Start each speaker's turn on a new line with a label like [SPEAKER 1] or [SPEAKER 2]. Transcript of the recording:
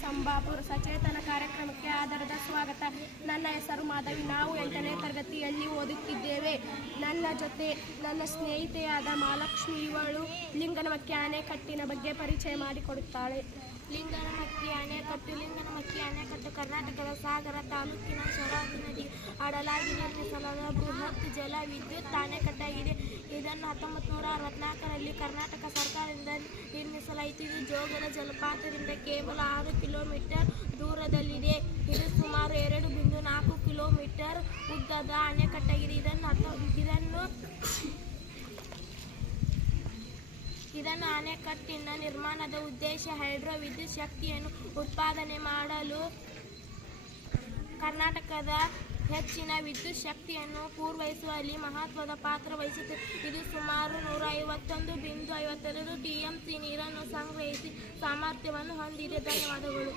[SPEAKER 1] ಸಂಬಾಪುರ ಸಚೇತನ ಕಾರ್ಯಕ್ರಮಕ್ಕೆ ಆಧಾರದ ಸ್ವಾಗತ. ನನ್ನ ಹೆಸರು ಮಾಧವಿ. ನಾವು ಎಂಟನೇ ತರಗತಿಯಲ್ಲಿ ಓದುತ್ತಿದ್ದೇವೆ. ನನ್ನ ಜೊತೆ ನನ್ನ ಸ್ನೇಹಿತೆಯಾದ ಮಹಾಲಕ್ಷ್ಮಿ ಇವಳು ಲಿಂಗನಮಕ್ಕಿ ಅಣೆಕಟ್ಟಿನ ಬಗ್ಗೆ ಪರಿಚಯ ಮಾಡಿಕೊಡುತ್ತಾಳೆ.
[SPEAKER 2] ಲಿಂಗನಮಕ್ಕಿ ಅಣೆಕಟ್ಟು ಲಿಂಗನಮಕ್ಕಿ ಅಣೆಕಟ್ಟು ಕರ್ನಾಟಕದ ಸಾಗರ ತಾಲೂಕಿನ ಶರಾವತಿ ನದಿ ಅಡಲಾಗಿ ನಿರ್ಮಿಸಲಾದ ಬೃಹತ್ ಜಲ ವಿದ್ಯುತ್ ಅಣೆಕಟ್ಟಾಗಿದೆ ಇದನ್ನು ಹತ್ತೊಂಬತ್ತು ನೂರ ಅರವತ್ನಾಲ್ಕರಲ್ಲಿ ಕರ್ನಾಟಕ ಸರ್ಕಾರದಿಂದ ನಿರ್ಮಿಸಲಾಯಿತು ಇದು ಜೋಗದ ಜಲಪಾತದಿಂದ ಕೇವಲ ಆರು ಕಿಲೋಮೀಟರ್ ದೂರದಲ್ಲಿದೆ. ಇದು ಸುಮಾರು ಎರಡು ಬಿಂದು ನಾಲ್ಕು ಕಿಲೋಮೀಟರ್ ಉದ್ದದ ಅಣೆಕಟ್ಟಾಗಿದೆ ಇದನ್ನು ಇದನ್ನು ಇದನ್ನು ಅಣೆಕಟ್ಟಿನ ನಿರ್ಮಾಣದ ಉದ್ದೇಶ ಹೈಡ್ರೋ ವಿದ್ಯುತ್ ಶಕ್ತಿಯನ್ನು ಉತ್ಪಾದನೆ ಮಾಡಲು ಕರ್ನಾಟಕದ ಹೆಚ್ಚಿನ ವಿದ್ಯುತ್ ಶಕ್ತಿಯನ್ನು ಪೂರೈಸುವಲ್ಲಿ ಮಹತ್ವದ ಪಾತ್ರ ವಹಿಸಿತು ಇದು ಸುಮಾರು ನೂರ ಐವತ್ತೊಂದು ಬಿಂದು ಐವತ್ತೆರಡು ಟಿ ನೀರನ್ನು ಸಂಗ್ರಹಿಸಿ ಸಾಮರ್ಥ್ಯವನ್ನು ಹೊಂದಿದೆ. ಧನ್ಯವಾದಗಳು.